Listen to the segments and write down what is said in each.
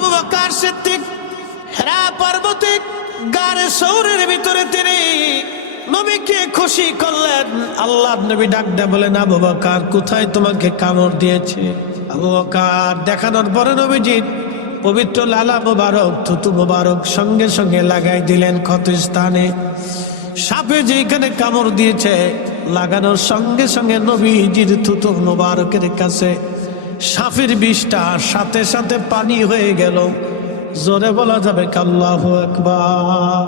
আবু বকর সিদ্দিক হেরা পর্বতে গারে সৌরের ভিতরে তিনি নবীকে খুশি করলেন। আল্লাহর নবী ডাক দিয়ে বলেন, আবু বকর কোথায় তোমাকে কামড় দিয়েছে? আবু বকর দেখানোর পরে নবীজির পবিত্র লালা মুবারক থুতু মুবারক সঙ্গে সঙ্গে লাগাই দিলেন ক্ষত স্থানে। সাপে যেখানে কামড় দিয়েছে লাগানোর সঙ্গে সঙ্গে নবীজির থুতু মুবারকের কাছে সাপের বিষটা সাথে সাথে পানি হয়ে গেল। জোরে বলা যাবে আল্লাহু আকবার।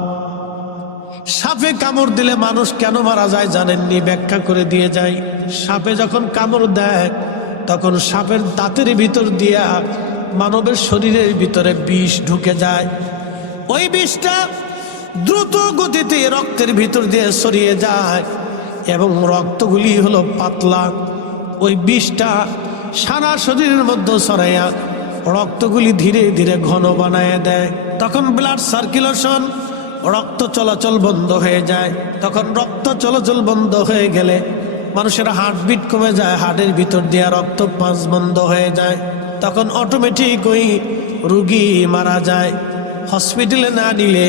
সাপে কামড় দিলে মানুষ কেন মারা যায় জানেননি? ব্যাখ্যা করে দিয়ে যায়। সাপে যখন কামড় দেয় তখন সাপের দাঁতের ভিতর দিয়া মানবের শরীরের ভিতরে বিষ ঢুকে যায়। ওই বিষটা দ্রুত গতিতে রক্তের ভিতর দিয়ে ছড়িয়ে যায় এবং রক্তগুলি হলো পাতলা। ওই বিষটা সারা শরীরের মধ্যে ছড়াইয়া রক্তগুলি ধীরে ধীরে ঘন বানায় দেয়। তখন ব্লাড সার্কুলেশন, রক্ত চলাচল বন্ধ হয়ে যায়। তখন রক্ত চলাচল বন্ধ হয়ে গেলে মানুষের হার্টবিট কমে যায়, হার্টের ভিতর দিয়ে রক্ত পাস বন্ধ হয়ে যায়। তখন অটোমেটিক ওই রুগী মারা যায়। হসপিটালে না নিলে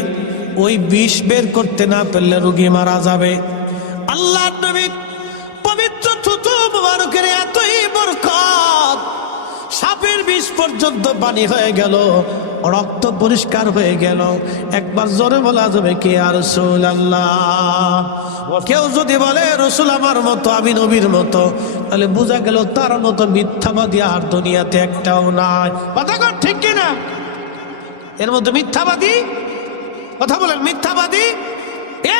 ওই বিষ বের করতে না পারলে রুগী মারা যাবে। আল্লাহর নবী পবিত্র থুতু মুবারকের এতই বরকত, সাপের বিষ পর্যন্ত পানি হয়ে গেল, রক্ত পরিষ্কার হয়ে গেল। একবার জোরে বলা যাবে কি ইয়া রাসূলুল্লাহ? কেউ যদি বলে রসুল আমার মতো, আমি নবীর মতো, তাহলে বোঝা গেল তার মতো মিথ্যাবাদী আর দুনিয়াতে একটাও নাই। কথা কর ঠিক কিনা? এর মধ্যে মিথ্যাবাদী, কথা বলেন, মিথ্যাবাদী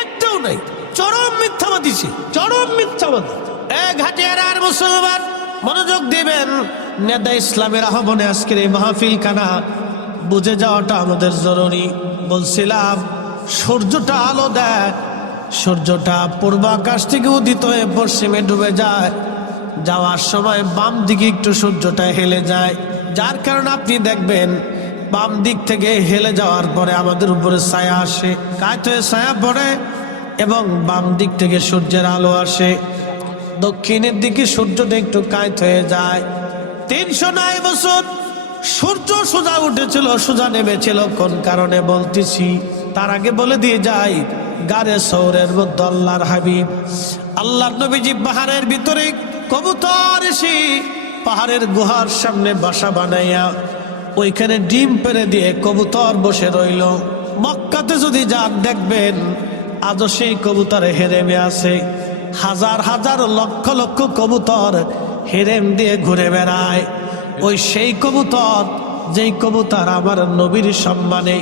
একটাও নাই। চরম মিথ্যাবাদী সে, চরম মিথ্যাবাদী। ঘাটিয়ারা আর মুসলমান মনোযোগ দিবেন। নেতা ইসলামের আহ্বানে আজকের এই মাহফিল কানা বুঝে যাওয়াটা আমাদের জরুরি। বলছিলাম সূর্যটা আলো দেয়, সূর্যটা পূর্বাকাশ থেকে উদিত হয়ে পশ্চিমে ডুবে যায়, যাওয়ার সময় বাম দিকে একটু সূর্যটা হেলে যায়, যার কারণে আপনি দেখবেন বাম দিক থেকে হেলে যাওয়ার পরে আমাদের উপরে ছায়া আসে, কাত হয়ে ছায়া পড়ে এবং বাম দিক থেকে সূর্যের আলো আসে। দক্ষিণের দিকে সূর্যটা একটু কাত হয়ে যায়। ৩০৯ বছর সূর্য সোজা উঠেছিল, সোজা নেমেছিল। কোন কারণে বলতেছি তার আগে বলে দিয়ে যাই, গারে সৌরের মধ্যে আল্লাহর হাবিব আল্লাহর নবীজি পাহাড়ের ভিতরে কবুতর এসে পাহাড়ের গুহার সামনে বাসা বানাইয়া ওইখানে ডিম পেড়ে দিয়ে কবুতর বসে রইল। মক্কাতে যদি যান দেখবেন আজও সেই কবুতরে হেরেমে আছে। হাজার হাজার লক্ষ লক্ষ কবুতর হেরেম দিয়ে ঘুরে বেড়ায়। ওই সেই কবুতর, যেই কবুতর আমার নবীর সম্মানে,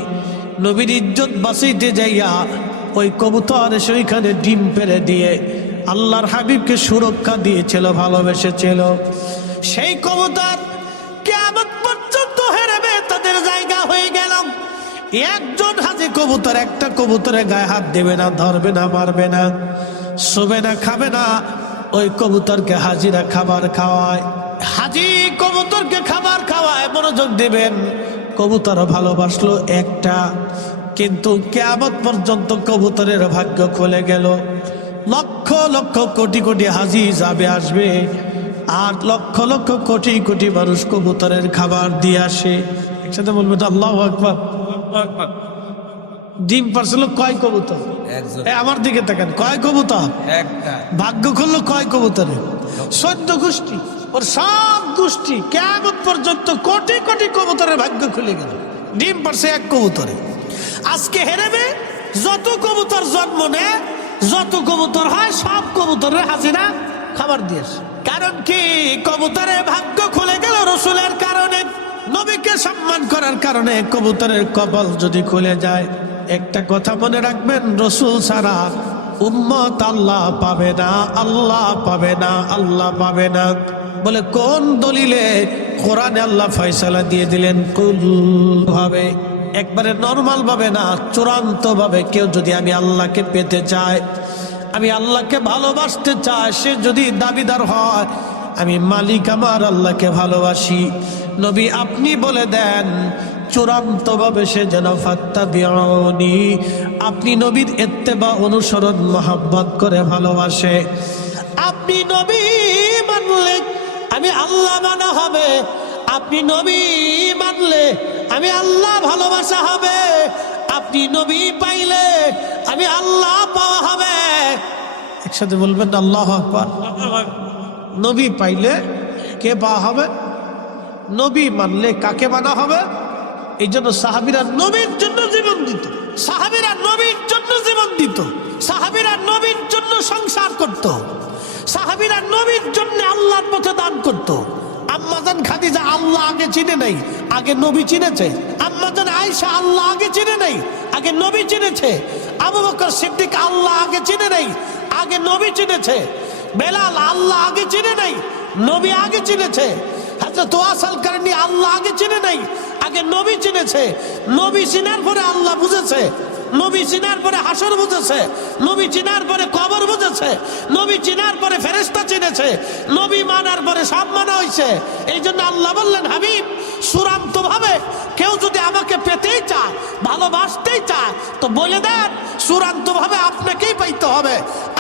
নবীর ইজ্জত বাঁচাইতে যাইয়া ওই কবুতর এসে ওইখানে ডিম পেড়ে দিয়ে আল্লাহর হাবিবকে সুরক্ষা দিয়েছিল, ভালোবেসেছিল। সেই কবুতর কিয়ামত পর্যন্ত হেরেবে তাদের জায়গা হয়ে গেল। একজন হাজি কবুতর একটা কবুতরের গায়ে হাত দেবে না, ধরবে না, মারবে না, শোবে না, খাবে না। ওই কবুতরকে হাজিরা খাবার খাওয়ায়, হাজি কবুতরকে খাবার খাওয়ায়। মনোযোগ দিবেন, কবুতর ভালোবাসলো একটা, কিন্তু কিয়ামত পর্যন্ত কবুতরের ভাগ্য খুলে গেল। লক্ষ লক্ষ কোটি কোটি হাজি যাবে আসবে, আর লক্ষ লক্ষ কোটি কোটি মানুষ কবুতরের খাবার দিয়ে আসে। একসাথে বলবে তো আল্লাহু আকবার। ডিম পারছিল কয় কবুতর? আমার দিকে তাকান, কয় কবুতর? ভাগ্য খুললো কয় কবুতরে? 14 গোষ্ঠী, ওর সব গোষ্ঠী কিয়ামত পর্যন্ত কোটি কোটি কবুতরের ভাগ্য খুলে গেল। ডিম পারছে এক কবুতরে। আজকে হেরেবে যত কবুতর জন্ম নেয়, যত কবুতর হয়, সব কবুতরের হাজিরা খাবার দিয়েছে। কারণ কি? কবুতরের ভাগ্য খুলে গেল রসুলের কারণে, নবীকে সম্মান করার কারণে। কবুতরের কপাল যদি খুলে যায়, একটা কথা মনে রাখবেন, রসুল ছাড়া উম্মত আল্লাহ পাবে না, আল্লাহ পাবে না, আল্লাহ পাবে না। বলে কোন দলিলে? কোরআনে আল্লাহ ফয়সালা দিয়ে দিলেন কুল ভাবে, একবারে নরমাল ভাবে না, চূড়ান্ত ভাবে। কেউ যদি আমি আল্লাহকে পেতে চায়, আমি আল্লাহকে ভালোবাসতে চাই, সে যদি দাবিদার হয় আমি মালিক আমার আল্লাহকে ভালোবাসি, নবী আপনি বলে দেন চূড়ান্ত ভাবে সে যেন ফাত্তাবিউনি, আপনি নবীর ইত্তেবা অনুসরণ মহব্বত করে ভালোবাসে। আপনি নবী মানলে আমি আল্লাহ মানা হবে, আপনি নবী মানলে আমি আল্লাহ ভালোবাসা হবে, আপনি নবী পাইলে আমি আল্লাহ পাওয়া হবে। একসাথে বলবেন আল্লাহু আকবার। নবী পাইলে কে পাওয়া হবে? নবী মানলে কাকে মানা হবে? এই জন্য সাহাবীরা নবীর জন্য জীবন দিত, সাহাবীরা নবীর জন্য জীবন দিত, সাহাবীরা নবীর জন্য সংসার করত, সাহাবীরা নবীর জন্য আল্লাহর পথে দান করত। আম্মাজান খাদিজা আল্লাহ আগে চিনে নাই, আগে নবী চিনেছে। আম্মাজান আয়েশা আল্লাহ আগে চিনে নাই, আগে নবী চিনেছে। আবু বকর সিদ্দিক আল্লাহ আগে চিনে নাই, আগে নবী চিনেছে। বেলাল আল্লাহ আগে চিনে নাই, নবী আগে চিনেছে। হযরত ওয়াসাল কারনী আল্লাহ আগে চিনে নাই, আগে নবী চিনেছে। নবী চিনার পরে আল্লাহ বুঝেছে, নবী চিনার পরে হাসর বুঝেছে, নবী চিনার পরে কবর বুঝেছে, নবী চিনার পরে ফেরেশতা চিনেছে, নবী মানার পরে সব মানা হয়েছে। এই জন্য আল্লাহ বললেন, হাবিব চূড়ান্ত ভাবে কেউ যদি আমাকে পেতেই চায়, ভালোবাসতেই চায়, তো বলে দেন চূড়ান্ত ভাবে আপনাকেই পাইতে হবে।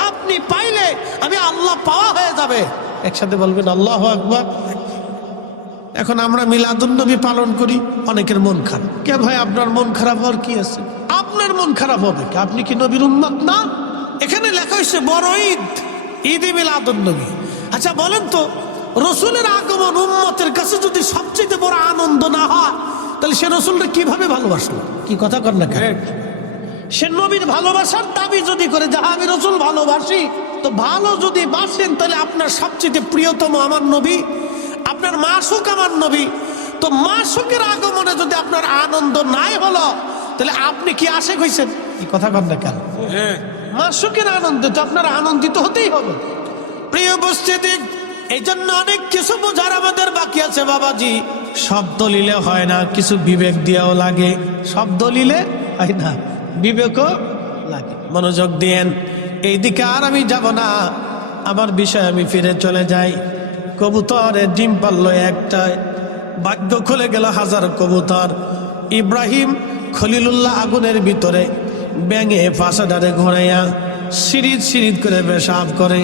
আপনি পাইলে আমি আল্লাহ পাওয়া হয়ে যাবে। একসাথে বলবেন আল্লাহু আকবার। এখন আমরা মিলাদুন্নবী পালন করি, অনেকের মন খারাপ। কে ভাই আপনার মন খারাপ হওয়ার কি আছে? আপনার মন খারাপ হবে কি? আপনি কি নবীর উম্মত না? এখানে লেখা হয়েছে বড় ঈদ, ঈদে মিলাদুন্নবী। আচ্ছা বলেন তো, রসুলের আগমন উম্মতের কাছে যদি সবচেয়ে বড় আনন্দ না হয়, তাহলে সে রসুলটা কিভাবে ভালোবাসলো? কি কথা কর না কেন? সে নবীর ভালোবাসার দাবি যদি করে যে আমি রসুল ভালোবাসি, তো ভালো যদি বাসেন তাহলে আপনার সবচেয়ে প্রিয়তম আমার নবী, আপনার মাসুক আমার নবী। তো মাসুকের আগমনে যদি আপনার আনন্দ নাই হলো, তাহলে আপনি কি আশেক হইছেন? এই কথা কর না কেন? মাসুকের আনন্দে তো আপনার আনন্দিত হতেই হবে। প্রিয় উপস্থিতি, এই জন্য অনেক কিছু বোঝার আমাদের বাকি আছে বাবাজি। সব দলিলে হয় না, কিছু বিবেক দিয়েও লাগে। সব দলিলে হয় না, বিবেকও লাগে। মনোযোগ দিয়েন, এইদিকে আর আমি যাব না, আমার বিষয় আমি ফিরে চলে যাই। কবুতরের ডিম পারল একটা, ভাগ্য খুলে গেল হাজার কবুতর। ইব্রাহিম খলিলুল্লাহ আগুনের ভিতরে ব্যাঙে ফাঁসাডারে ঘোরাইয়া সিরিদ সিরিদ করে পেশাব করে।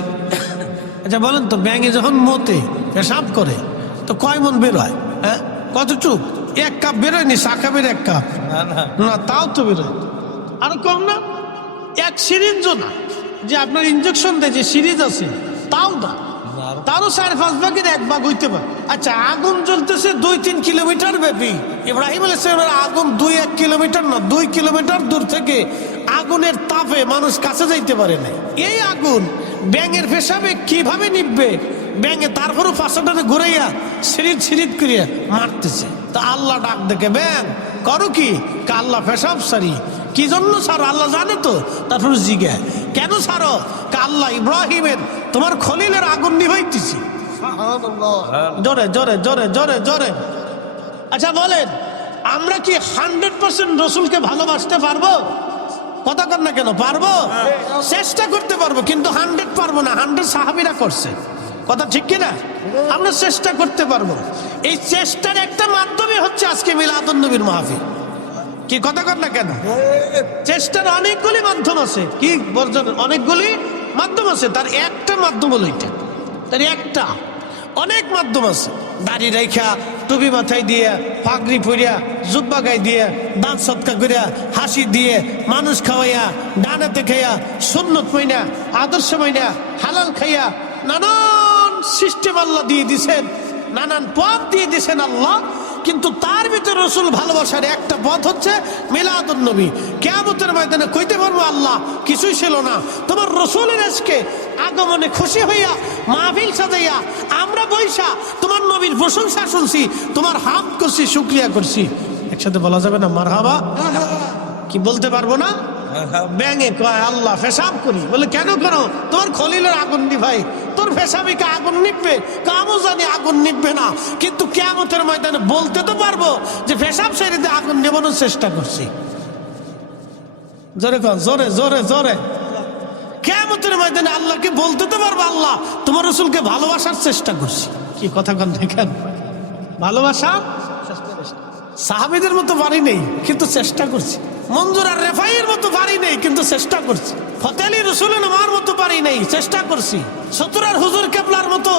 আচ্ছা বলেন তো, ব্যাঙে যখন মতে পেশাব করে তো কয় মন বেরোয়? হ্যাঁ, কতটুক? 1 কাপ বেরোয়নি, সাকাবের 1 কাপ না, তাও তো বেরোয়। আরো কম না, 1 সিরিঞ্জ না, যে আপনার ইঞ্জেকশন দেয় যে সিরিজ আছে তাও না, তারও 4-5 ভাগের 1 ভাগ হইতে পারে। আচ্ছা, আগুন জ্বলতেছে 2-3 কিলোমিটার ব্যাপী। ইব্রাহিম আলাইহিস সালামের আগুন 2-1 কিলোমিটার না, 2 কিলোমিটার দূর থেকে আগুনের তাপে মানুষ কাছে যাইতে পারে না। এই আগুন ব্যাঙের পেশাবে কিভাবে নিববে? ব্যাঙে তারপরও পাশাটারে ঘুরাইয়া সিরিদ সিরিদ করিয়া মারতেছে। তা আল্লাহ ডাক দেখে, ব্যাঙ করো কি? আল্লাহ পেশাব সারি। কি জন্য ছাড়ো আল্লাহ জানে তো। তারপর জিজ্ঞা, কেন ছাড়ো? আল্লাহ ইব্রাহিমের তোমার খলিলের আগুন নিভাইতেছি। জোরে জোরে জোরে জোরে জোরে। আচ্ছা বলেন, আমরা কি 100% রসুলকে ভালোবাসতে পারবো? কথা কর না কেন? পারবো, চেষ্টা করতে পারবো, কিন্তু 100 পারবো না। 100 সাহাবীরা করছে, কথা ঠিক কিনা? আমরা চেষ্টা করতে পারবো। এই চেষ্টার একটা মাধ্যমে হচ্ছে আজকে মিলাদুন্নবীর মাহফিল। কি কথা কর না কেন? চেষ্টার অনেকগুলি মাধ্যম আছে। কি বলছেন? অনেকগুলি মাধ্যম আছে, তার একটা মাধ্যম হলো এটা। তার একটা, অনেক মাধ্যম আছে। দাড়ি রেখা, টুপি মাথায় দিয়ে, পাগড়ি পরিয়া, জুব্বা গায়ে দিয়ে, দাঁত সৎকা করিয়া, হাসি দিয়ে, মানুষ খাওয়াইয়া, ডানাতে খাইয়া, সুন্নত মাইনা, আদর্শ মাইনা, হালাল খাইয়া, নানান সিস্টেম আল্লাহ দিয়ে দিছেন, নানান পথ দিয়ে দিছেন আল্লাহ। কিন্তু তার ভিতরে রসুল ভালোবাসার একটা পথ হচ্ছে মিলাদুন্নবী। কিয়ামতের ময়দানে কইতে পারবো, আল্লাহ কিছুই ছিল না, তোমার রসুলের আজকে আগমনে খুশি হইয়া মাহফিল সাজাইয়া আমরা বৈশা তোমার নবীর প্রশংসা শুনছি, তোমার হামদ করছি, শুকরিয়া করছি। একসাথে বলা যাবে না মারহাবা? কি বলতে পারবো না? ব্যাঙে কয় আল্লাহ পেশাব করি, বলে কেন করো? তোমার খলিলের আগুন নিভাই, তোর পেশাবিকে আগুন নিববে? কামও জানি আগুন নিববে না, কিন্তু কিয়ামতের ময়দানে বলতে তো পারবো যে পেশাব শরীরে আগুন নেবানোর চেষ্টা করছি। জোরে কর, জোরে জোরে জোরে। কিয়ামতের ময়দানে আল্লাহকে বলতে তো পারবো, আল্লাহ তোমার রসুলকে ভালোবাসার চেষ্টা করছি। কি কথা কন দেখেন? ভালোবাসা সাহাবীদের মতো পারি নেই, কিন্তু চেষ্টা করছি। মঞ্জুর আর রেফাইয়ের মতো পারি নেই, কিন্তু চেষ্টা করছি। ফতে আলী রসুলের আমার মতো পারি নেই, চেষ্টা করছি। সতুরার হুজুর কেবলার মতো,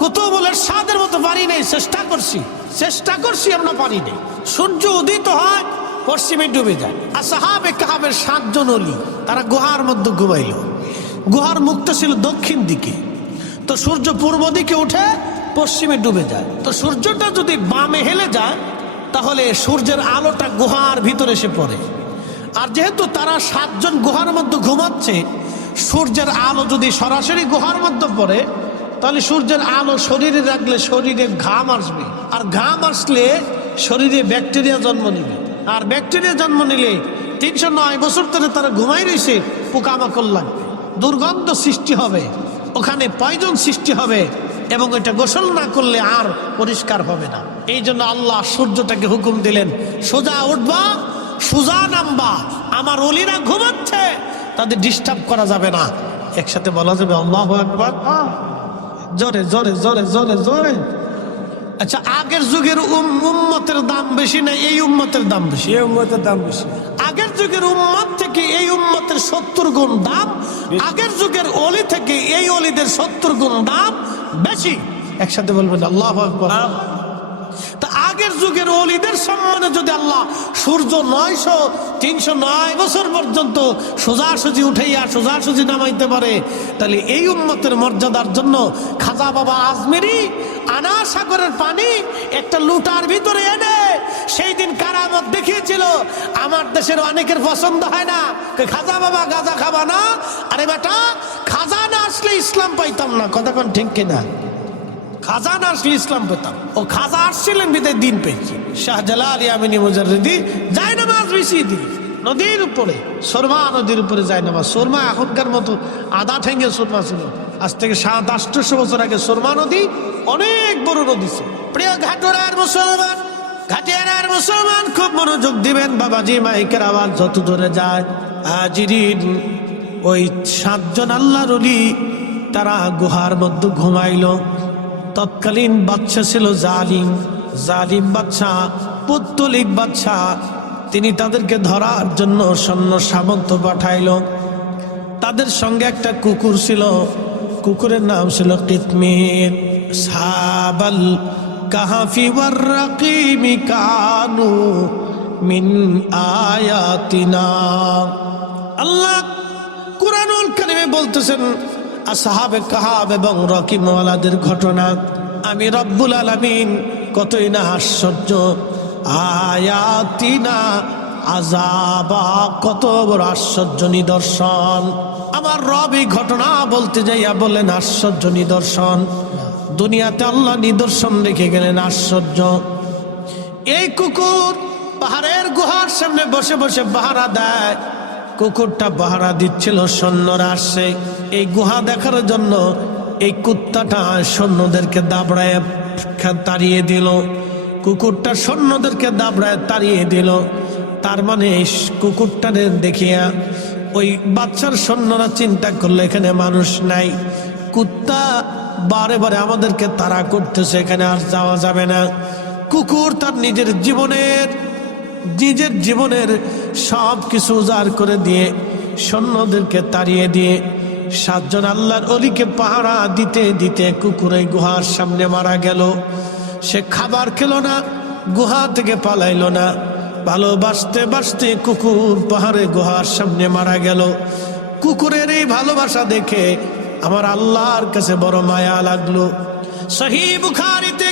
কুতুবুল ইরশাদের মতো পারি নেই, চেষ্টা করছি। চেষ্টা করছি, আমরা পারি নেই। সূর্য উদিত হয় পশ্চিমে ডুবে যায়। আসহাবে কাহাবের 7 জন ওলি তারা গুহার মধ্যে ঘুমাইল। গুহার মুখটা ছিল দক্ষিণ দিকে, তো সূর্য পূর্ব দিকে উঠে পশ্চিমে ডুবে যায়। তো সূর্যটা যদি বামে হেলে যায় তাহলে সূর্যের আলোটা গুহার ভিতরে এসে পড়ে। আর যেহেতু তারা 7 জন গুহার মধ্যে ঘুমাচ্ছে, সূর্যের আলো যদি সরাসরি গুহার মধ্যে পড়ে তাহলে সূর্যের আলো শরীরে রাখলে শরীরে ঘাম আসবে, আর ঘাম আসলে শরীরে ব্যাকটেরিয়া জন্ম নিবে, আর ব্যাকটেরিয়া জন্ম নিলে 309 বছর ধরে তারা ঘুমাই রয়েছে, পোকামাকড় লাগবে, দুর্গন্ধ সৃষ্টি হবে, ওখানে পয়জন সৃষ্টি হবে, এবং এটা গোসল না করলে আর পরিষ্কার হবে না। এই জন্য আল্লাহ সূর্যটাকে হুকুম দিলেন, সোজা উঠবা, সোজা নামবা, আমার ওলিরা ঘুমাচ্ছে, তাদের ডিস্টার্ব করা যাবে না। একসাথে বলা যাবে আল্লাহু আকবার, জোরে জোরে জোরে জোরে জোরে। আচ্ছা, আগের যুগের উম্মতের দাম বেশি না এই উম্মতের দাম বেশি? এই উম্মতের দাম বেশি। আগের যুগের উম্মত থেকে এই উম্মতের 70 গুণ দাম, আগের যুগের ওলি থেকে এই ওলিদের 70 গুণ দাম বেশি। একসাথে বলবেন আল্লাহু আকবার। তা আগের যুগের ওলিদের সম্মানে যদি আল্লাহ সূর্য 309 বছর পর্যন্ত সোজাসুজি উঠাইয়া সোজাসুজি নামাইতে পারে, তাহলে এই উম্মতের মর্যাদার জন্য খাজা বাবা আজমেরি আনা সাগরের পানি একটা লুটার ভিতরে এনে সেই দিন কারামত দেখিয়েছিল। আমার দেশের অনেকের পছন্দ হয় না, খাজা বাবা গাঁজা খাবা না, আরে বেটা খাজা না আসলে ইসলাম পাইতাম না, কথা কোন ঠিক কিনা? খাজা না আসলে ইসলাম পেতাম, ও খাজা আসছিলেন বিদায় দিন পেয়েছি। শাহজালাল ইয়ামিনী মুজাররিদি জায়নামাজ বিছিয়ে দিল নদীর উপরে, সুরমা নদীর উপরে জায়নামাজ। সুরমা এখনকার মতো আধা ঠেঙ্গে সুরমা ছিল, আজ থেকে 700-800 বছর আগে সুরমা নদী অনেক বড় নদী ছিল। প্রিয় ঘাটুরার মুসলমান, ঘাটিয়ারার মুসলমান, খুব মনোযোগ দিবেন বাবাজি, মাইকের আওয়াজ যত দূরে যায়। হাজিরিন, ওই 7 জন আল্লাহর ওলি তারা গুহার মধ্যে ঘুমাইল। তৎকালীন বাদশা ছিল জালিম বাদশা, পৌত্তলিক বাদশা। তিনি তাদেরকে ধরার জন্য সৈন্য সামন্ত পাঠাইল। তাদের সঙ্গে একটা কুকুর ছিল, কুকুরের নাম ছিল কিতমির। সাবাল কাহাফি ওয়ার রাকিমি কানু মিন আয়াতিনা। আল্লাহ কুরআনুল কারীমে বলতেছেন আসহাবে কাহাব এবং রকিম ওয়ালাদের ঘটনা। আমি রব্বুল আলামিন কতই না আশ্চর্য, আয়াতিনা আযাবা, কত বড় আশ্চর্য নিদর্শন। আমার রব এই ঘটনা বলতে যাইয়া বললেন আশ্চর্য নিদর্শন। দুনিয়াতে আল্লাহ নিদর্শন রেখে গেলেন আশ্চর্য। এই কুকুর পাহাড়ের গুহার সামনে বসে বসে পাহারা দেয়। কুকুরটা পাহারা দিচ্ছিল, সৈন্যরা আসছে এই গুহা দেখার জন্য। এই কুত্তাটা সৈন্যদেরকে দাবড়ায় তাড়িয়ে দিল, কুকুরটা সৈন্যদেরকে দাবড়ায় তাড়িয়ে দিল। তার মানে কুকুরটাকে দেখিয়া ওই বাচ্চার সৈন্যরা চিন্তা করলো এখানে মানুষ নাই, কুত্তা বারে বারে আমাদেরকে তাড়া করতেছে, এখানে আর যাওয়া যাবে না। কুকুর তার নিজের জীবনের সব কিছু উজাড় করে দিয়ে সৈন্যদেরকে তাড়িয়ে দিয়ে 7 জন আল্লাহর ওলিকে পাহারা দিতে দিতে কুকুর এই গুহার সামনে মারা গেল। সে খাবার খেলো না, গুহা থেকে পালাইলো না, ভালোবাসতে বাসতে কুকুর পাহাড়ে গুহার সামনে মারা গেল। কুকুরের এই ভালোবাসা দেখে আমার আল্লাহর কাছে বড় মায়া লাগলো। সহিহ বুখারীতে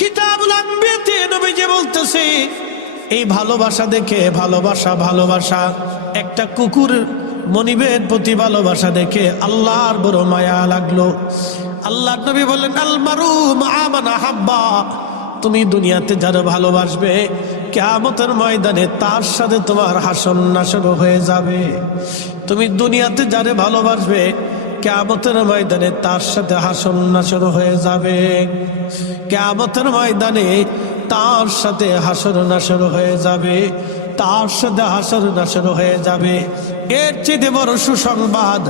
কিতাবুল আম্বিয়াতে নবীজি বলতেছে এই ভালোবাসা দেখে, ভালোবাসা একটা কুকুর মনিবের প্রতি ভালোবাসা দেখে আল্লাহর বড় মায়া লাগলো। আল্লাহ নবী বললেন আল মারু মা মান আহাব্বা, তুমি দুনিয়াতে যারা ভালোবাসবে কিয়ামতের ময়দানে তার সাথে তোমার হাসর নাসর হয়ে যাবে। তুমি দুনিয়াতে যারা ভালোবাসবে কিয়ামতের ময়দানে তার সাথে হাসর নাসর হয়ে যাবে। কিয়ামতের ময়দানে তার সাথে হাসর নাসর হয়ে যাবে, তার সাথে হাসর নাসর হয়ে যাবে। এর চেয়ে বড় সুসংবাদ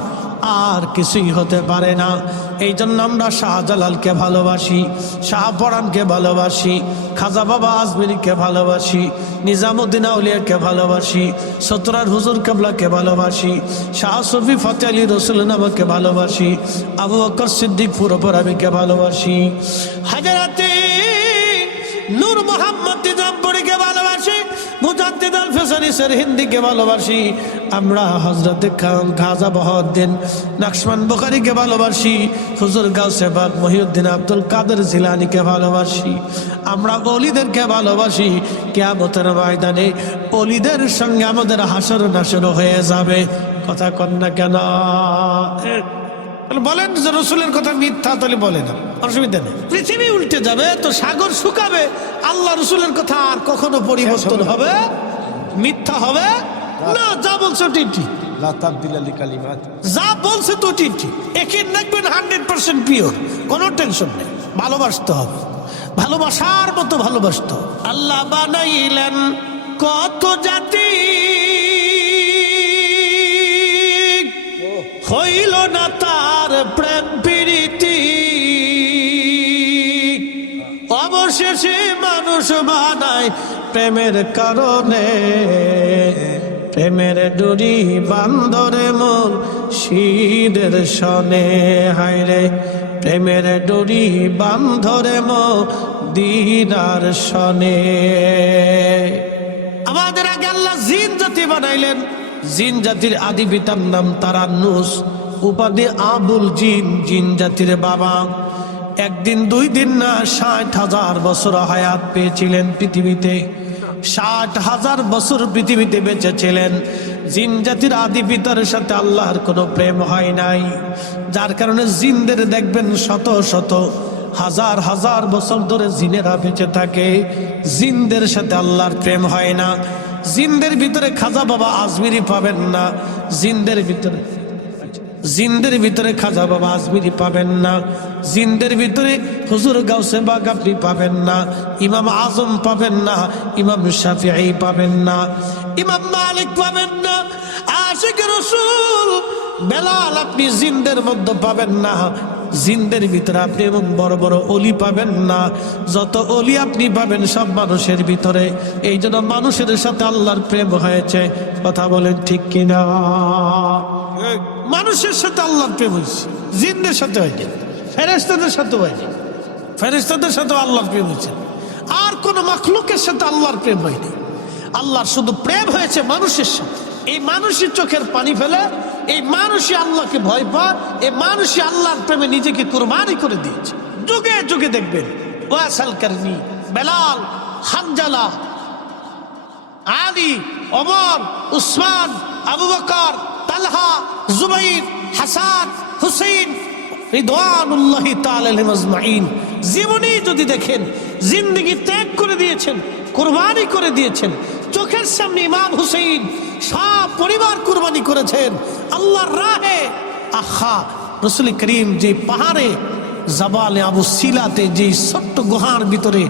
আর কিছুই হতে পারে না। এই জন্য আমরা শাহজালালকে ভালোবাসি, শাহপরানকে ভালোবাসি, খাজা বাবা আজমিরিকে ভালোবাসি, নিজামুদ্দিন আউলিয়াকে ভালোবাসি, সতরার হুজুর কেবলাকে ভালোবাসি, শাহ সফি ফতে আলী রসুল নামকে ভালোবাসি, আবু বকর সিদ্দিক পুরোপরাবিকে ভালোবাসি, হাজারাতে নূর মোহাম্মদ নিজামপুরীকে মুজাদ্দিদ আল ফেসারিসের হিন্দিকে ভালোবাসি, আমরা হযরত খাজা বহাউদ্দিন নকশবন্দ বুখারীকে ভালোবাসি, হুজুর গাউসে পাক মহিউদ্দিন আব্দুল কাদের জিলানীকে ভালোবাসি, আমরা ওলিদেরকে ভালোবাসি। কিয়ামতের ময়দানে ওলিদের সঙ্গে আমাদের হাসর নাসর হয়ে যাবে। কথা কন না কেন? বলেন যে রসুলের কথা মিথ্যা, তাহলে বলে না, অসুবিধা নেই। পৃথিবী উল্টে যাবে তো সাগর শুকাবে, আল্লাহ রসুলের কথা আর কখনো পরিবর্তন হবে? মিথ্যা হবে না। যা বলছে ওটি ঠিক, যা বলছে তো ঠিক ঠিক। একে দেখবেন 100% পিওর, কোনো টেনশন নেই। ভালোবাসতে হবে, ভালোবাসার মতো ভালোবাসতে হবে। আল্লাহ বানাইলেন কত জাতি, হইল না তার প্রেম প্রীতি, অবশেষে মানুষ বানায় প্রেমের কারণে, প্রেমের ডুরি বান্দরে মন শীদের সনে। হায়রে প্রেমের ডুরি বান্ধরে মদিনার সনে। আমাদের আগে আল্লাহ জিন জাতি বানাইলেন। জিন জাতির আদি পিতার নাম তারান্নুস, উপাধি আবুল জিন, জিন জাতির বাবা। একদিন দুই দিন না 60,000 বছর হায়াত পেয়েছিলেন পৃথিবীতে। 60,000 বছর পৃথিবীতে বেঁচে ছিলেন। জিন জাতির আদি পিতার সাথে আল্লাহর কোনো প্রেম হয় নাই, যার কারণে জিনদের দেখবেন শত শত হাজার হাজার বছর ধরে জিনেরা বেঁচে থাকে। জিনদের সাথে আল্লাহর প্রেম হয় না। জিনদের ভিতরে খাজা বাবা আজমিরি পাবেন না, জিনদের ভিতরে খাজা বাবা আজমিরি পাবেন না, জিনদের ভিতরে হুজুর গাউসে পাক আপনি পাবেন না, ইমাম আজম পাবেন না, ইমাম শাফিঈ পাবেন না, ইমাম মালিক পাবেন না, আশিক রাসূল বেলাল আপনি জিনদের মধ্যে পাবেন না। জিনদের ভিতরে আপনি এবং বড় বড় অলি পাবেন না। যত অলি আপনি পাবেন সব মানুষের ভিতরে। এই জন্য মানুষের সাথে আল্লাহর প্রেম হয়েছে। কথা বলেন ঠিক কিনা? মানুষের সাথে আল্লাহর প্রেম হয়েছে, জিনদের সাথে হয়নি, ফেরেশতাদের সাথে হয়নি। ফেরেশতাদের সাথে আল্লাহর প্রেম হয়েছে, আর কোন মাখলুকের সাথে আল্লাহর প্রেম হয়নি। আল্লাহর শুধু প্রেম হয়েছে মানুষের সাথে। এই মানুষই চোখের পানি ফেলে, এই মানুষই আল্লাহকে ভয় পায়, এই মানুষই আল্লাহর প্রেমে নিজেকে কুরবানি করে দিয়েছে। যুগে যুগে দেখবেন ওয়াসাল কারনি, বেলাল, হানজালা, আলী, ওমর, উসমান, আবু বকর, তালহা, জুবাইর, হাসান, হুসাইন রিদওয়ানুল্লাহি তাআলা আলাইহিম আজমাইন জীবনী যদি দেখেন, জিন্দেগি ত্যাগ করে দিয়েছেন, কুরবানি করে দিয়েছেন। চোখের সামনে ইমাম হুসাইন সব পরিবার কুরবানি করেছেন আল্লাহর রাহে। আহা, রাসূল করিম যে পাহাড়ে জাবালে আবু সিলাতে, যে ছোট্ট গুহার ভিতরে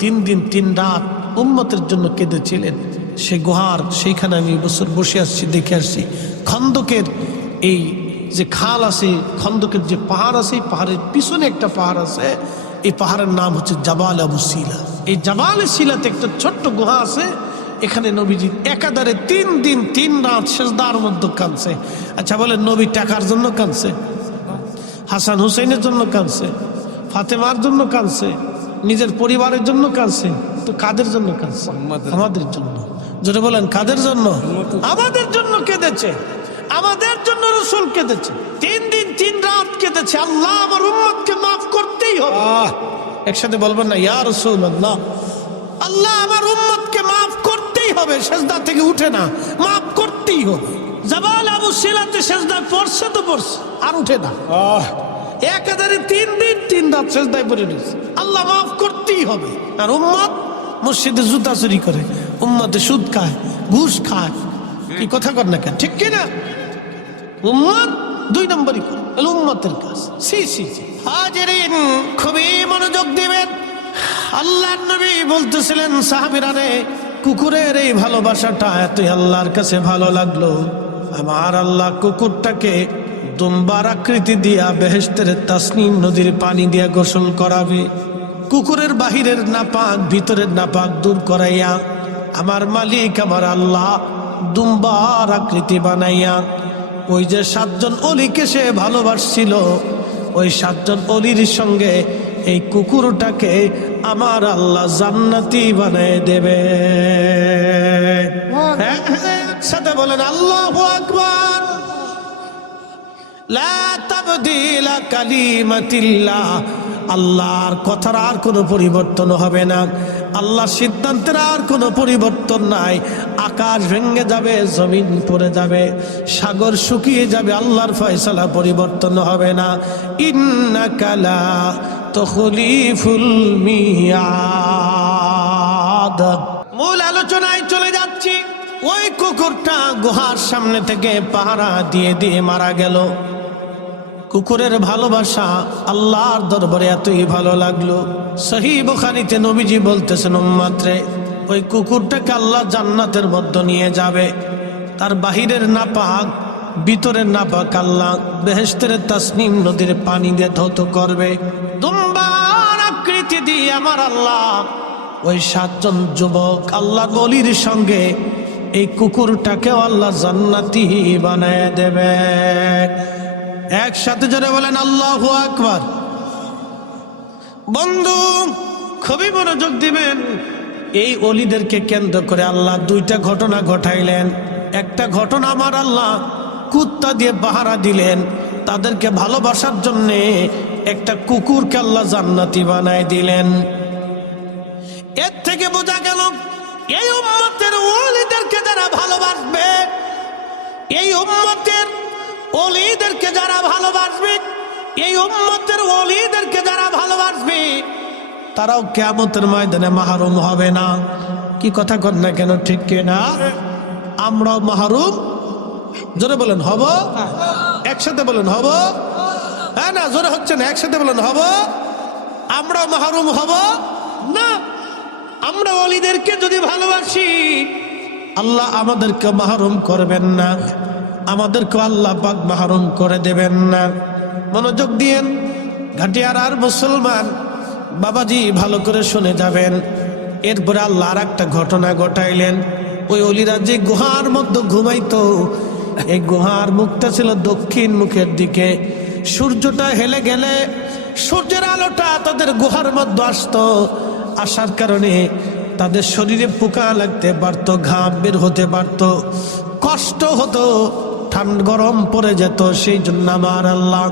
3 দিন 3 রাত উম্মতের জন্য কেঁদেছিলেন, সে গুহার সেইখানে আমি বছর বসে আসছি, দেখে আসছি। খন্দকের এই যে খাল আছে, খন্দকের যে পাহাড় আছে, পাহাড়ের পিছনে একটা পাহাড় আছে, এই পাহাড়ের নাম হচ্ছে জাবাল আবু সিলা। এই জাবাল সিলাতে একটা ছোট্ট গুহা আছে, এখানে নবীজি একাধারে 3 দিন 3 রাত সেজদার মধ্যে কাঁদছে। আচ্ছা বলেন, নবী টাকার জন্য কাঁদছে? হাসান হুসাইনের জন্য কাঁদছে? ফাতেমার জন্য কাঁদছে? নিজের পরিবারের জন্য কাঁদছে? তো কাদের জন্য কাঁদছে? আমাদের জন্য। যেটা বলেন কাদের জন্য? আমাদের জন্য কেঁদেছে, আমাদের জন্য রাসূল কেঁদেছে। 3 দিন 3 রাত কেঁদেছে, আল্লাহ আমার উম্মতকে মাফ করতেই হবে। একসাথে বলবেন না, ইয়া রাসূলুল্লাহ, আল্লাহ আমার উম্মতকে মাফ করতেই হবে। সেজদা থেকে উঠে না, মাফ করতেই হবে। জাবাল আবু সিলাতে সেজদা পড়ছে তো পড়ছে, আর উঠে না। একাধারে 3 দিন 3 রাত সেজদায় পড়ে রয়েছে। আল্লাহ মাফ করতেই হবে। আর উম্মত মসজিদে জুতা চুরি করে, উম্মতে সুদ খায়, ঘুষ খায়। কি কথা কর না কেন? ঠিক কিনা? উম্মত 2 নম্বরই করে উম্মতের কাজ। সি সি হাজিরিন, খুবই মনোযোগ দিবেন। আল্লাহর নবী বলতেছিলেন, সাহাবীরা রে, কুকুরের এই ভালোবাসাটা এতই আল্লাহর কাছে ভালো লাগলো, আমার আল্লাহ কুকুরটাকে দুম্বার আকৃতি দিয়া বেহেশতের তাসনিম নদীর পানি দিয়া গোসল করাবে। কুকুরের বাহিরের নাপাক ভিতরের নাপাক দূর করাইয়া আমার মালিক আমার আল্লাহ দুম্বার আকৃতি বানাইয়া ওই যে 7 জন অলিকে সে ভালোবাসছিল, ওই 7 জন অলির সঙ্গে এই কুকুরটাকে আমার আল্লাহ জান্নাতি বানায় দেবে। বলেন আল্লাহু আকবার। লা তাবদীলা কালিমাতিল্লাহ, আল্লাহর কথার আর কোনো পরিবর্তন হবে না, আল্লাহর সিদ্ধান্তের আর কোনো পরিবর্তন নাই। আকাশ ভেঙে যাবে, জমিন পড়ে যাবে, সাগর শুকিয়ে যাবে, আল্লাহর ফয়সালা পরিবর্তন হবে না। ইন্নাকা লা তুখলিফুল মিয়াদ। মূল আলোচনায় চলে যাচ্ছি। ওই কুকুরটা গুহার সামনে থেকে পাহারা দিয়ে দিয়ে মারা গেল। কুকুরের ভালোবাসা আল্লাহর দরবারে এতই ভালো লাগলো, সহিহ বুখারীতে নবীজি বলতেছেন, উম্মতরে ওই কুকুরটাকে আল্লাহ জান্নাতের মধ্যে নিয়ে যাবে। তার বাহিরের নাপাক, ভিতরের নাপাক আল্লাহ বেহেশতের তাসনিম নদীর পানি দিয়ে ধৌত করবে। দুম্বার আকৃতি দিয়ে আমার আল্লাহ ওই 7 জন যুবক আল্লাহর ওলির সঙ্গে এই কুকুরটাকেও আল্লাহ জান্নাতি বানায় দেবে। একসাথে জোরে বলেন আল্লাহু আকবার। বন্ধু খুবই মনোযোগ দিবেন। এই ওলিদেরকে কেন্দ্র করে আল্লাহ 2টা ঘটনা ঘটাইলেন। একটা ঘটনা আমার আল্লাহ কুত্তা দিয়ে পাহারা দিলেন, তাদেরকে ভালোবাসার জন্য একটা কুকুরকে আল্লাহ জান্নাতি বানায় দিলেন। এর থেকে বোঝা গেল এই উম্মতের ওলিদেরকে যারা ভালোবাসবে, এই উম্মতের ওলিদেরকে যারা ভালোবাসবে, এই উম্মতের ওলিদেরকে যারা ভালোবাসবে, তারাও কিয়ামতের ময়দানে মাহরুম হবে না। কি কথা কন না কেন, ঠিক কিনা? আমরাও মাহরুম, জোরে বলেন হব, একসাথে বলেন হব। হ্যাঁ না, জোরে হচ্ছে না, একসাথে বলেন হব। আমরাও মাহরুম হব না। আমরা ওলিদেরকে যদি ভালোবাসি, আল্লাহ আমাদেরকে মাহরুম করবেন না, আমাদেরকে আল্লাহ পাক মাহরুম করে দেবেন না। মনোযোগ দিয়েন ঘাটিয়ার আর মুসলমান বাবাজি, ভালো করে শুনে যাবেন। এরপরে আল্লাহ আর একটা ঘটনা ঘটাইলেন। ওই অলিরা যে গুহার মধ্যে ঘুমাইতো, এই গুহার মুখটা ছিল দক্ষিণ মুখের দিকে। সূর্যটা হেলে গেলে সূর্যের আলোটা তাদের গুহার মধ্যে আসতো, আসার কারণে তাদের শরীরে পোকা লাগতে পারতো, ঘাম বের হতে পারতো, কষ্ট হতো, ঠান্ডা গরম পড়ে যেত। সেই জন্য আমার আল্লাহ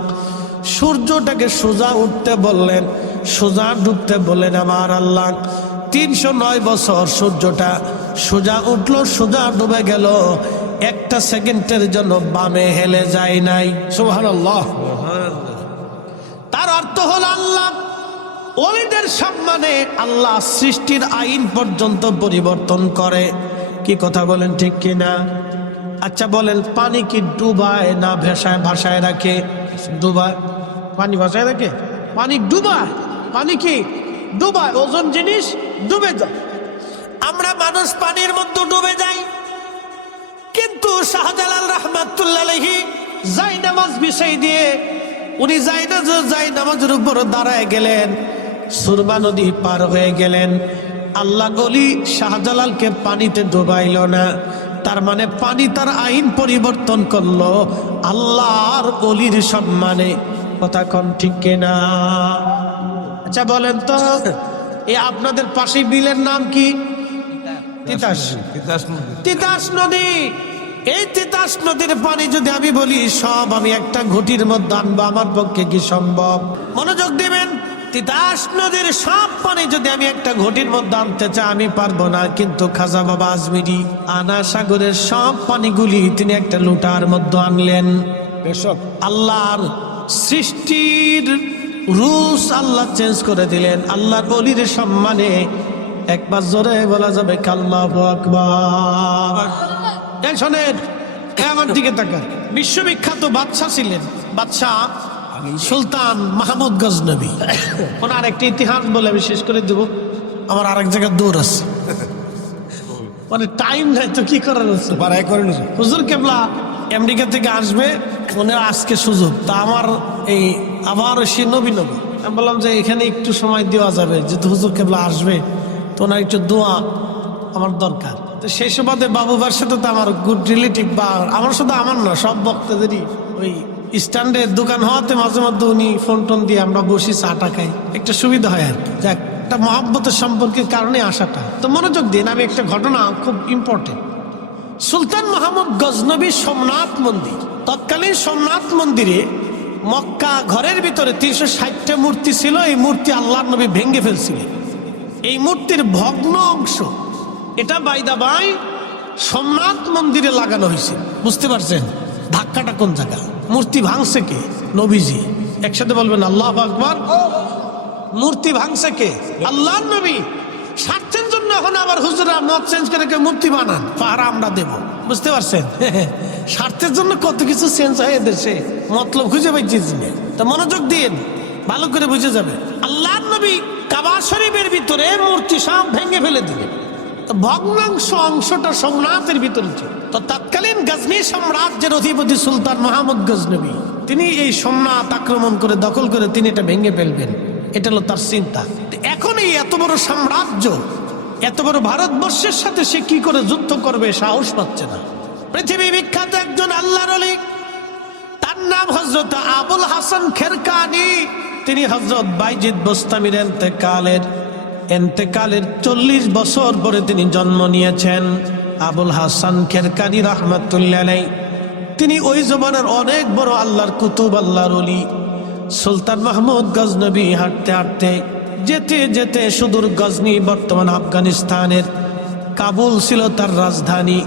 সূর্যটাকে সোজা উঠতে বললেন, সোজা ডুবতে বললেন। আমার আল্লাহ 309 বছর সূর্যটা সোজা উঠলো, সোজা ডুবে গেল, একটা সেকেন্ডের জন্য বামে হেলে যায় নাই। সুবহানাল্লাহ। তার অর্থ হলো আল্লাহ ওলিদের সম্মানে আল্লাহ সৃষ্টির আইন পর্যন্ত পরিবর্তন করে। কি কথা বলেন, ঠিক কিনা? আচ্ছা বলেন, পানি কি ডুবায় না ভাসায় রাখে? ডুবায়। পানি ভাসায় রাখে? পানি ডুবায়। পানি কি ডুবায়? ওজন জিনিস ডুবে যায়। আমরা মানুষ পানির মধ্যে ডুবে যাই, কিন্তু শাহজালাল রাহমাতুল্লাহ আলাইহি জায়নামাজ বিছাই দিয়ে উনি জায়নামাজের উপর দাঁড়ায় গেলেন, সুরমা নদী পার হয়ে গেলেন। আল্লাহ ওলি শাহজালালকে পানিতে ডুবাইল না। তার মানে পানি তার আইন পরিবর্তন করলো আল্লাহর ওলির সম্মানে। কথা কোন ঠিক কিনা? আচ্ছা বলেন তো, এই আপনাদের পাশে বিলের নাম কি? তিতাস নদী। এই তিতাস নদীর পানি যদি আমি বলি সব আমি একটা ঘটির মধ্যে আনবো, আমার পক্ষে কি সম্ভব? মনোযোগ দিবেন। তিতাস নদীর সব পানি যদি আমি একটা ঘটির মধ্যে আনতে চাই, আমি পারবো না। কিন্তু খাজা বাবা আজমিরি আনা সাগরের সব পানিগুলি তিনি একটা লোটার মধ্যে আনলেন। আল্লাহর সৃষ্টির রুলস আল্লাহ চেঞ্জ করে দিলেন আল্লাহর ওলির সম্মানে। একবার জোরে বলা যাবে আল্লাহু আকবার। শোনেন, আমার দিকে তাকান। বিশ্ববিখ্যাত বাদশা ছিলেন, বাদশা সুলতান মাহমুদ গজনবী। ওনার একটি ইতিহাস বলে আমি শেষ করে দেব, আমার আরেক জায়গায় দৌড় আছে, মানে টাইম নাই তো কি করার আছে। হুজুর কেবলা আমেরিকা থেকে আসবে, ওনার আজকে সুযোগ। তা আমার এই আবার সে নবী আমি বললাম যে এখানে একটু সময় দেওয়া যাবে, যেহেতু হুজুর কেবলা আসবে, তো ওনার একটু দোয়া আমার দরকার। তো সেই সুবাদে বাবুবার সাথে তো আমার গুড রিলেটিভ, বা আমার শুধু আমার না, সব বক্তাদেরই ওই স্ট্যান্ডের দোকান হওয়াতে মাঝে মধ্যে উনি ফোন টোন দিয়ে আমরা বসি, চাটা খাই, একটা সুবিধা হয় আর কি। যাক, একটা মহব্বতের সম্পর্কের কারণে আসাটা। তো মনোযোগ দিন, আমি একটা ঘটনা খুব ইম্পর্টেন্ট সুলতান মাহমুদ গজনবী সোমনাথ মন্দির, তৎকালীন সোমনাথ মন্দিরে মক্কা ঘরের ভিতরে 360টা মূর্তি ছিল। এই মূর্তি আল্লাহর নবী ভেঙে ফেলছিলেন। এই মূর্তির ভগ্ন অংশ এটা বাইদা বাই সোমনাথ মন্দিরে লাগানো হয়েছে। বুঝতে পারছেন ধাক্কাটা কোন জায়গা? মূর্তি ভাঙছে কে? নবীজি। একসাথে বলবেন আল্লাহু আকবার। মূর্তি ভাঙছে কে? আল্লাহর নবী। স্বার্থের জন্য এখন আবার হুজুরা মত চেঞ্জ করে কেউ মূর্তি বানান, পাহারা আমরা দেব। বুঝতে পারছেন স্বার্থের জন্য কত কিছু চেঞ্জ হয় দেশে, মতলব খুঁজে পাইছি না। তো মনোযোগ দিন, ভালো করে বুঝে যাবে। আল্লাহর নবী কাবা শরীফের ভিতরে মূর্তি সব ভেঙে ফেলে দিলেন। ভগ্নাংশ অংশটা সোমনাথের ভিতরে ছিল। তো তৎকালীন গজনী সাম্রাজ্যের অধিপতি সুলতান মাহমুদ গজনবী তিনি এই সোমনাথ আক্রমণ করে দখল করে তিনি এটা ভেঙে ফেলবেন, এটা হলো তার চিন্তা। এখন এই এত বড় সাম্রাজ্য, এত বড় ভারতবর্ষের সাথে সে কি করে যুদ্ধ করবে সাহস পাচ্ছে না। পৃথিবী বিখ্যাত একজন আল্লাহর ওলি, তার নাম হযরত আবুল হাসান খেরকানি। তিনি হযরত বাইজিদ বোস্তামির এন্তেকালের 40 বছর পরে তিনি জন্ম নিয়েছেন। আবুল হাসান খেরকানি রাহমাতুল্লাহ আলাইহি তিনি ওই জমানার অনেক বড় আল্লাহর কুতুব, আল্লাহর ওলি। সুলতান মাহমুদ গজনবী হাঁটতে হাঁটতে যেতে যেতে সুদূর গজনী, বর্তমান আফগানিস্তানের কাবুল ছিল তার রাজধানী।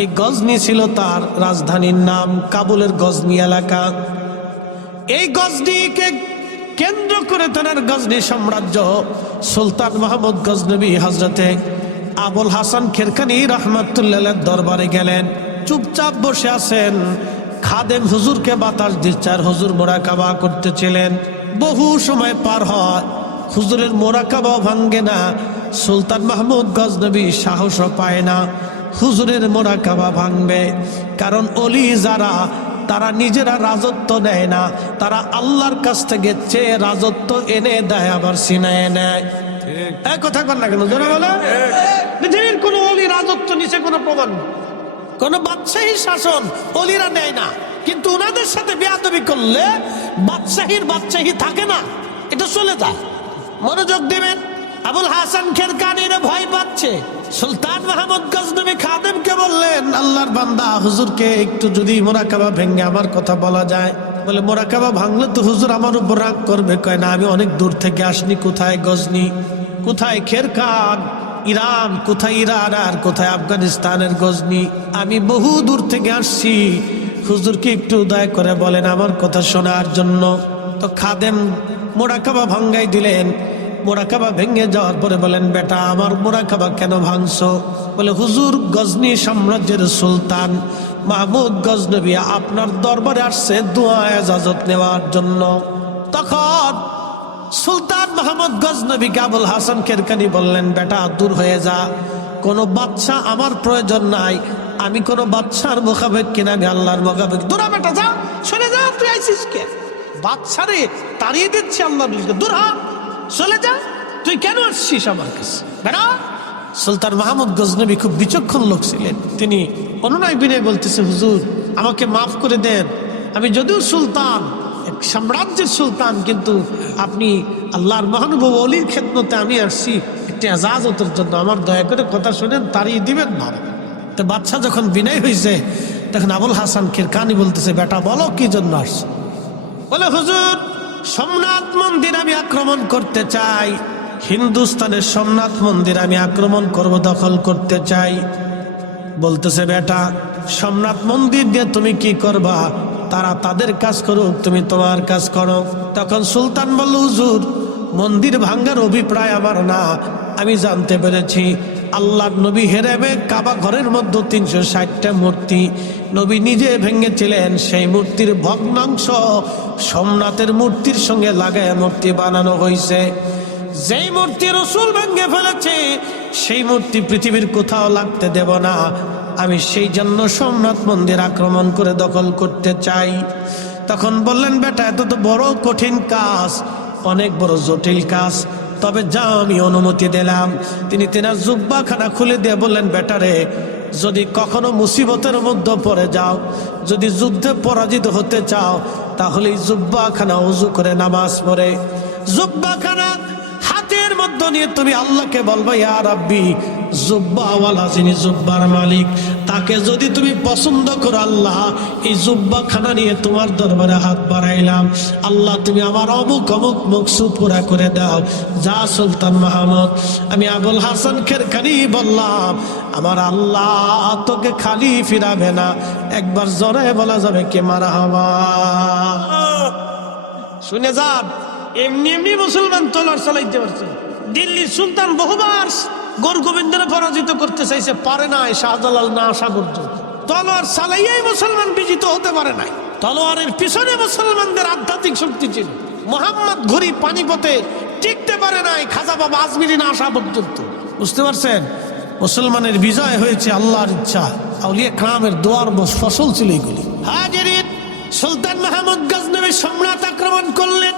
এই গজনী ছিল তার রাজধানীর নাম, কাবুলের গজনী এলাকা। এই গজনীকে কেন্দ্র করে তার গজনী সাম্রাজ্য। সুলতান মাহমুদ গজনবী হযরতে আবুল হাসান খেরকানি রাহমাতুল্লাহ দরবারে গেলেন। চুপচাপ বসে আছেন, খাদেম হুজুরকে বাতাস দিচ্ছে আর হুজুর মোরাকাবা করতেছিলেন। বহু সময় পার হয়, হুজুরের মোরাকাবা ভাঙ্গে না। সুলতান মাহমুদ গজনবী সাহসও পায় না হুজুরের মোরাকাবা ভাঙবে। কারণ অলি যারা, তারা নিজেরা রাজত্ব নেয় না, তারা আল্লাহর কাছ থেকে চেয়ে রাজত্ব এনে দেয়, আবার ছিনায় নেয়। এক কথা কর না কেন জোরে বলো। পৃথিবীর কোন অলি রাজত্ব নিচে কোনো প্রমাণ নেই, কোন বাদশাহী শাসন অলিরা নেয় না। কিন্তু ওনাদের সাথে বেয়াদবি করলে বাদশাহী থাকে না, এটা চলে যায়। মনোযোগ দিবেন। আবুল হাসান খেরকানিরা ভয় পাচ্ছে। সুলতান মাহমুদ গজনবী খাদেমকে বললেন, আল্লাহর বান্দা হুজুরকে একটু যদি মোরাকাবা ভেঙে আমার কথা বলা যায়। বলে মোরাকাবা ভাঙলে তো হুজুর আমার উপর রাগ করবে। কয় না, আমি অনেক দূর থেকে আসনি। কোথায় গজনী, কোথায় খেরকান, ইরান, কোথায় ইরান আর কোথায় আফগানিস্তানের গজনী, আমি বহু দূর থেকে আসছি। হুজুরকে একটু দয়া করে বলেন আমার কথা শোনার জন্য। তো খাদেম মোরাকাবা ভাঙ্গাই দিলেন। মোরাকাবা ভেঙে যাওয়ার পরে বলেন, বেটা আমার মোরাকাবা কেন ভাঙছো? বলে হুজুর গজনী সাম্রাজ্যের সুলতান মাহমুদ গজনবী আপনার দরবারে আসছে দোয়া ইজাজত নেওয়ার জন্য। তখন সুলতান মাহমুদ গজনবী আবুল হাসান খেরকানি বললেন, বেটা দূর হয়ে যা, কোনো বাদশা আমার প্রয়োজন নাই। আমি কোনো বাদশার মোকাবেক কিনা, আমি আল্লাহর মোকাবেক। দূরা বেটা যা, চলে যা, তুই আইসিস কে? বাদশারে তাড়িয়ে দিচ্ছি আল্লাহ, দূর হ, চলে যা, তুই কেন আসছিস আমার কাছে? বেটা। সুলতান মাহমুদ গজনবী খুব বিচক্ষণ লোক ছিলেন। তিনি অনুনয় বিনয় বলতেছে, হুজুর আমাকে মাফ করে দেন, আমি যদিও সুলতান, এক সাম্রাজ্যের সুলতান, কিন্তু আপনি আল্লাহর মহানুভব অলির খেদমতে আমি আসছি একটি এজাজতের জন্য, আমার দয়া করে কথা শুনেন, তাড়িয়ে দিবেন না। তো বাদশা যখন বিনয় হয়েছে তখন আবুল হাসান খেরকানি বলতেছে, বেটা বলো কি জন্য আসছো? বলে হুজুর সোমনাথ মন্দির আমি আক্রমণ করতে চাই, হিন্দুস্তানের সোমনাথ মন্দির আমি আক্রমণ করব, দখল করতে চাই। বলতেছে, বেটা সোমনাথ মন্দির দিয়ে তুমি কি করবা? তারা তাদের কাজ করুক, তুমি তোমার কাজ করো। তখন সুলতান বলল, হুজুর মন্দির ভাঙ্গার অভিপ্রায় আমার না, আমি জানতে পেরেছি আল্লাহর নবী হেরেমে কাবা ঘরের মধ্যে 360টা মূর্তি নবী নিজে ভেঙেছিলেন। সেই মূর্তির ভগ্নাংশ সোমনাথের মূর্তির সঙ্গে লাগায় মূর্তি বানানো হয়েছে। যেই মূর্তি রাসূল ভেঙে ফেলেছে সেই মূর্তি পৃথিবীর কোথাও লাগতে দেব না। আমি সেই জন্য সোমনাথ মন্দির আক্রমণ করে দখল করতে চাই। তখন বললেন, বেটা এত তো বড় কঠিন কাজ, অনেক বড় জটিল কাজ, তবে যাও আমি অনুমতি দিলাম। তিনি তেনার জুব্বাখানা খুলে দিয়ে বললেন, বেটারে যদি কখনো মুসিবতের মধ্যে পড়ে যাও, যদি যুদ্ধে পরাজিত হতে চাও, তাহলে জুব্বাখানা উজু করে নামাজ পড়ে জুব্বাখানা হাতের মধ্যে নিয়ে তুমি আল্লাহকে বলবা, ইয়া রাব্বি, জুব্বাওয়ালা যিনি জুব্বার মালিক, তাকে যদি তুমি পছন্দ করো আল্লাহ, এই জুব্বা খানা নিয়ে তোমার দরবারে হাত বাড়াইলাম, আল্লাহ তুমি আমার অমুক অমুক মকসুদ পুরা করে দাও। যা সুলতান মাহমুদ, আমি আবুল হাসান খেরকানি বললাম, আমার আল্লাহ তোকে খালি ফিরাবে না। একবার জোরে বলা যাবে কে মারহাবা? শুনে যান, এমনি এমনি মুসলমান তলোয়ার চালাইতে পারছে। দিল্লির সুলতান বহুবার গোর গোবিন্দরে পরাজিত করতে চাইছে, পারে নাই, শাহজালাল না আসা পর্যন্ত। তলোয়ার চালাইয়াই মুসলমান বিজিত হতে পারে নাই। তলোয়ারের পিছনে মুসলমানদের আধ্যাত্মিক শক্তি ছিল। মোহাম্মদ ঘুরি পানিপথে টিকতে পারে নাই, খাজা বাবা আজমিরি না আসা পর্যন্ত। বুঝতে পারছেন? মুসলমানের বিজয় হয়েছে আল্লাহর ইচ্ছা, আউলিয়া কারামের দোয়ার ফসল ছিল এগুলি। হাজিরিন, সুলতান মাহমুদ গজনবী সম্রাট আক্রমণ করলেন।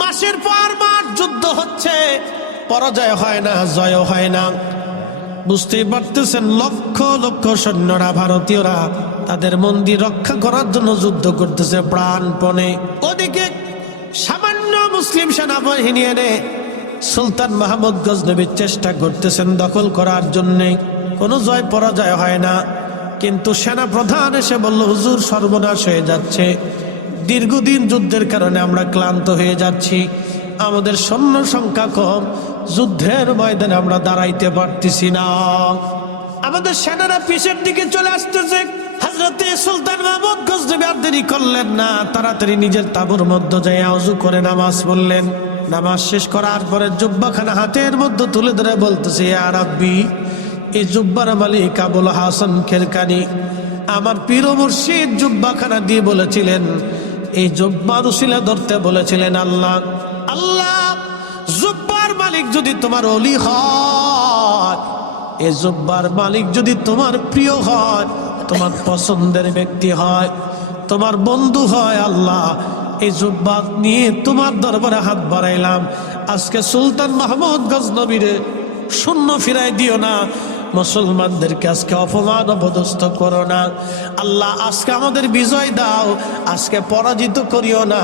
মাসের পর মাস যুদ্ধ হচ্ছে, পরাজয় হয় না, জয় হয় না। বুঝতেই পারতেছেন, লক্ষ লক্ষ সৈন্যরা, ভারতীয়রা তাদের মন্দির রক্ষা করার জন্য যুদ্ধ করতেছে প্রাণপণে। ওদিকে সামান্য মুসলিম সেনাবাহিনী এনে সুলতান মাহমুদ গজনবীর চেষ্টা করতেছেন দখল করার জন্য। কোনো জয় পরাজয় হয় না। কিন্তু সেনা প্রধান এসে বলল, হুজুর সর্বনাশ হয়ে যাচ্ছে, দীর্ঘদিন যুদ্ধের কারণে আমরা ক্লান্ত হয়ে যাচ্ছি, আমাদের সৈন্য সংখ্যা কম, যুদ্ধের ময়দানে আমরা দাঁড়াইতে পারতেছি না, আমাদের সেনারা পিছের দিকে চলে আসতেছে। হযরতে সুলতান মাহমুদ গজনবী আর দেরি করলেন না, তাড়াতাড়ি নিজের তাঁবুর মধ্যে যাই ওযু করে নামাজ পড়লেন। নামাজ শেষ করার পরে জুব্বাখানা হাতের মধ্যে তুলে ধরে বলতেছে, ইয়া রাব্বি, এই জুব্বার মালিক আবুল হাসান খেরকানি আমার পীর মুর্শিদ জুব্বাখানা দিয়ে বলেছিলেন, এই জুব্বার উসিলা ধরতে বলেছিলেন, আল্লাহ আল্লাহ, জুব্বার মালিক যদি তোমার ওলি হয়, এই জুব্বার মালিক যদি তোমার প্রিয় হয়, তোমার পছন্দের ব্যক্তি হয়, তোমার বন্ধু হয়, আল্লাহ এই জুব্বা নিয়ে তোমার দরবারে হাত বাড়াইলাম। আজকে সুলতান মাহমুদ গজনবীরে শূন্য ফিরাই দিও না, মুসলমানদেরকে আজকে অপমান অপদস্থ করো না আল্লাহ, আজকে আমাদের বিজয় দাও, আজকে পরাজিত করিও না।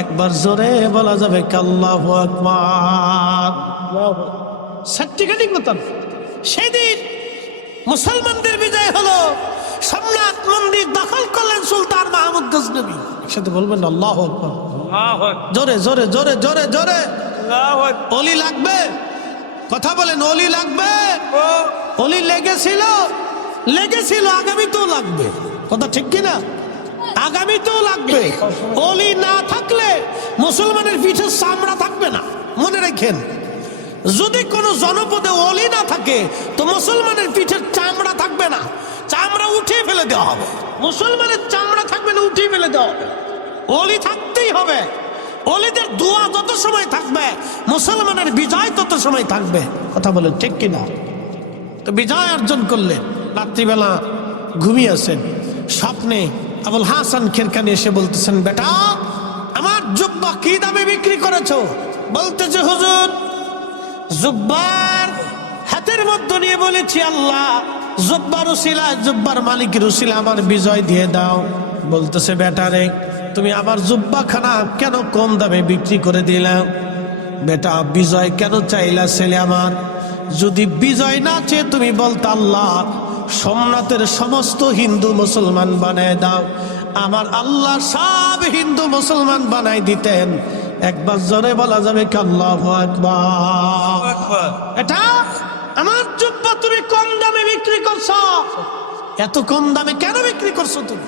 একবার জোরে বলা যাবে কি আল্লাহু আকবার? সত্যিকারই কথা, সেদিন মুসলমানদের বিজয় হলো, সম্রাট মন্দির দখল করলেন সুলতান মাহমুদ গজনবী। একসাথে বলবেন আল্লাহু আকবার। জোরে জোরে জোরে জোরে জোরে। অলি লাগবে, কথা বলেন, অলি লাগবে। অলি লেগেছিল, লেগেছিল, আগামীতেও লাগবে। কথা ঠিক কিনা? আগামীতেও লাগবে। অলি না থাকলে মুসলমানের পিঠে চামড়া থাকবে না, মনে রাখেন। যদি কোনো জনপদে অলি না থাকে তো মুসলমানের পিঠের চামড়া থাকবে না, চামড়া উঠিয়ে ফেলে দেওয়া হবে। মুসলমানের চামড়া থাকবে না, উঠিয়ে ফেলে দেওয়া হবে। অলি থাকতেই হবে। অলিদের দোয়া যত সময় থাকবে, মুসলমানের বিজয় তত সময় থাকবে। কথা বলেন ঠিক কিনা? তো বিজয় অর্জন করলেন। রাত্রিবেলা ঘুমিয়েছেন, স্বপ্নে আবুল হাসান খেরকানি এসে বলতেছেন, বেটা আমার জুব্বা কি দামে বিক্রি করেছো? বলতেছে, হুজুর জুব্বার হাতের মধ্যে নিয়ে বলেছি, আল্লাহ জুব্বার উসিলা, জুব্বার মালিকের উসিলা আমার বিজয় দিয়ে দাও। বলতেছে, বেটা রে, তুমি আমার জুব্বা খানা কেন কম দামে বিক্রি করে দিলাম? বেটা বিজয় কেন চাইলা ছেলে আমার? যদি বিজয় না চেয়ে তুমি বলতে, আল্লাহ সোমনাথের সমস্ত হিন্দু মুসলমান বানায় দাও, আমার আল্লাহ সব হিন্দু মুসলমান বানাই দিতেন। একবার জোরে বলা যাবে কি আল্লাহু আকবার? এটা আমার জুব্বা তুমি কম দামে বিক্রি করছো। এত কম দামে কেন বিক্রি করছো তুমি?